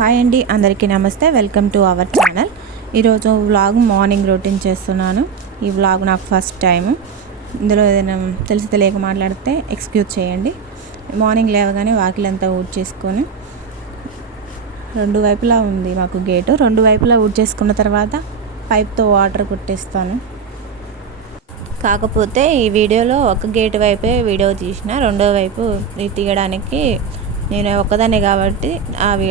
Hi అండి, అందరికీ నమస్తే. Welcome to our channel. ఈరోజు వ్లాగ్ మార్నింగ్ రొటీన్ చేస్తున్నాను. ఈ వ్లాగ్ నాకు ఫస్ట్ టైం. ఇందులో ఏదైనా తెలిసి తెలియక మాట్లాడితే ఎక్స్క్యూజ్ చేయండి. మార్నింగ్ లేవగానే వాకిలంతా ఊడ్చేసుకొని, రెండు వైపులా ఉంది మాకు గేటు. రెండు వైపులా ఊడ్చేసుకున్న తర్వాత పైప్తో వాటర్ కొట్టేస్తాను. కాకపోతే ఈ వీడియోలో ఒక గేట్ వైపే వీడియో తీసిన, రెండో వైపు తీయడానికి నేను ఒక్కదాన్నే కాబట్టి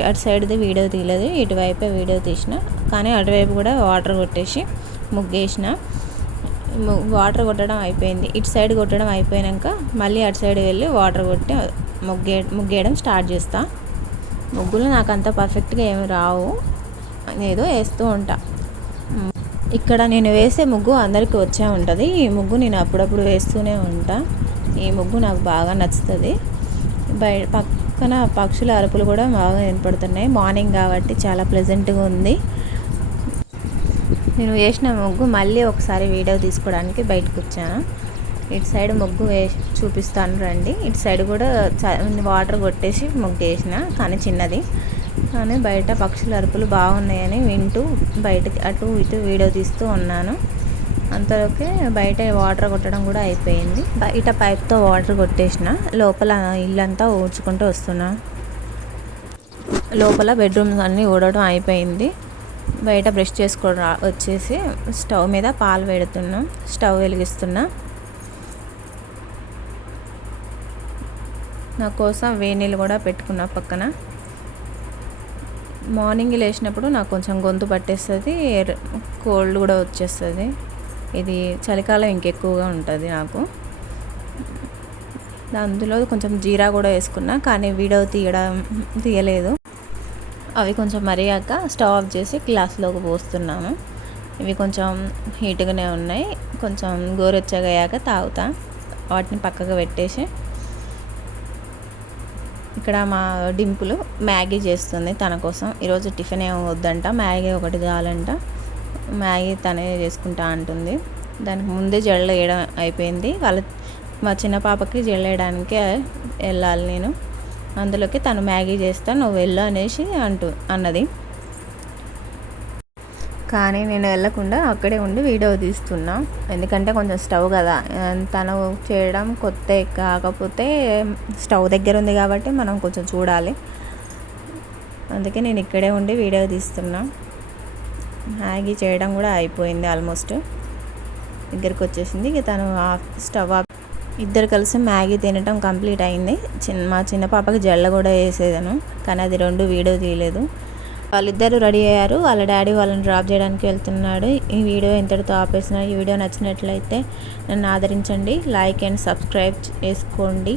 అటు సైడ్ది వీడియో తీయలేదు. ఇటువైపే వీడియో తీసిన, కానీ అటువైపు కూడా వాటర్ కొట్టేసి ముగ్గేసిన. వాటర్ కొట్టడం అయిపోయింది. ఇటు సైడ్ కొట్టడం అయిపోయాక మళ్ళీ అటు సైడ్ వెళ్ళి వాటర్ కొట్టి ముగ్గేయడం స్టార్ట్ చేస్తా. ముగ్గులు నాకు అంత పర్ఫెక్ట్గా ఏమి రావు, ఏదో వేస్తూ ఉంటా. ఇక్కడ నేను వేసే ముగ్గు అందరికీ వచ్చే ఉంటుంది. ఈ ముగ్గు నేను అప్పుడప్పుడు వేస్తూనే ఉంటా. ఈ ముగ్గు నాకు బాగా నచ్చుతుంది. పక్కన పక్షుల అరుపులు కూడా బాగా వినపడుతున్నాయి. మార్నింగ్ కాబట్టి చాలా ప్లెజెంట్గా ఉంది. నేను వేసిన ముగ్గు మళ్ళీ ఒకసారి వీడియో తీసుకోవడానికి బయటకు వచ్చాను. ఇటు సైడ్ ముగ్గు చూపిస్తాను రండి. ఇటు సైడ్ కూడా వాటర్ కొట్టేసి ముగ్గు వేసిన, కానీ చిన్నది. కానీ బయట పక్షుల అరుపులు బాగున్నాయని వింటూ బయటకి అటు ఇటు వీడియో తీస్తూ ఉన్నాను. అంతలోకే బయట వాటర్ కొట్టడం కూడా అయిపోయింది. బయట పైప్తో వాటర్ కొట్టేసిన, లోపల ఇల్లంతా ఊడ్చుకుంటూ వస్తున్నా. లోపల బెడ్రూమ్స్ అన్నీ ఊడడం అయిపోయింది. బయట బ్రష్ చేసుకోవడం వచ్చేసి స్టవ్ మీద పాలు పెడుతున్నా, స్టవ్ వెలిగిస్తున్నా. నా కోసం వేడి నీళ్ళు కూడా పెట్టుకున్నా పక్కన. మార్నింగ్ లేచినప్పుడు నాకు కొంచెం గొంతు పట్టేస్తుంది, కోల్డ్ కూడా వచ్చేస్తుంది. ఇది చలికాలం ఇంకెక్కువగా ఉంటుంది నాకు. అందులో కొంచెం జీరా కూడా వేసుకున్నా, కానీ వీడియో తీయలేదు. అవి కొంచెం మరిగాక స్టవ్ ఆఫ్ చేసి గ్లాస్లోకి పోస్తున్నాము. ఇవి కొంచెం హీట్గానే ఉన్నాయి. కొంచెం గోరెచ్చగా అయ్యాక తాగుతా. వాటిని పక్కకు పెట్టేసి, ఇక్కడ మా డింపులు మ్యాగీ చేస్తుంది తన కోసం. ఈరోజు టిఫిన్ ఏమి వద్దంట, మ్యాగీ ఒకటి చాలంట. మ్యాగీ తనే చేసుకుంటా అంటుంది. దానికి ముందే జడలు వేయడం అయిపోయింది. మా చిన్న పాపకి జడలు వేయడానికి వెళ్ళాలి నేను. అందులోకి తను మ్యాగీ చేస్తా, నువ్వు వెళ్ళు అనేసి అన్నది. కానీ నేను వెళ్ళకుండా అక్కడే ఉండి వీడియో తీస్తున్నా. ఎందుకంటే కొంచెం స్టవ్ కదా, తను చేయడం కొత్త కాకపోతే స్టవ్ దగ్గర ఉంది కాబట్టి మనం కొంచెం చూడాలి. అందుకే నేను ఇక్కడే ఉండి వీడియో తీస్తున్నా. మ్యాగీ చేయడం కూడా అయిపోయింది, ఆల్మోస్ట్ దగ్గరికి వచ్చేసింది. ఇక తను స్టవ్ ఆఫ్, ఇద్దరు కలిసి మ్యాగీ తినటం కంప్లీట్ అయింది. మా చిన్న పాపకి జల్ల కూడా వేసేదాను, కానీ అది రెండు వీడియో తీయలేదు. వాళ్ళిద్దరూ రెడీ అయ్యారు. వాళ్ళ డాడీ వాళ్ళని డ్రాప్ చేయడానికి వెళ్తున్నాడు. ఈ వీడియో ఇంతటితో ఆపేసిన. ఈ వీడియో నచ్చినట్లయితే నన్ను ఆదరించండి, లైక్ అండ్ సబ్స్క్రైబ్ చేసుకోండి.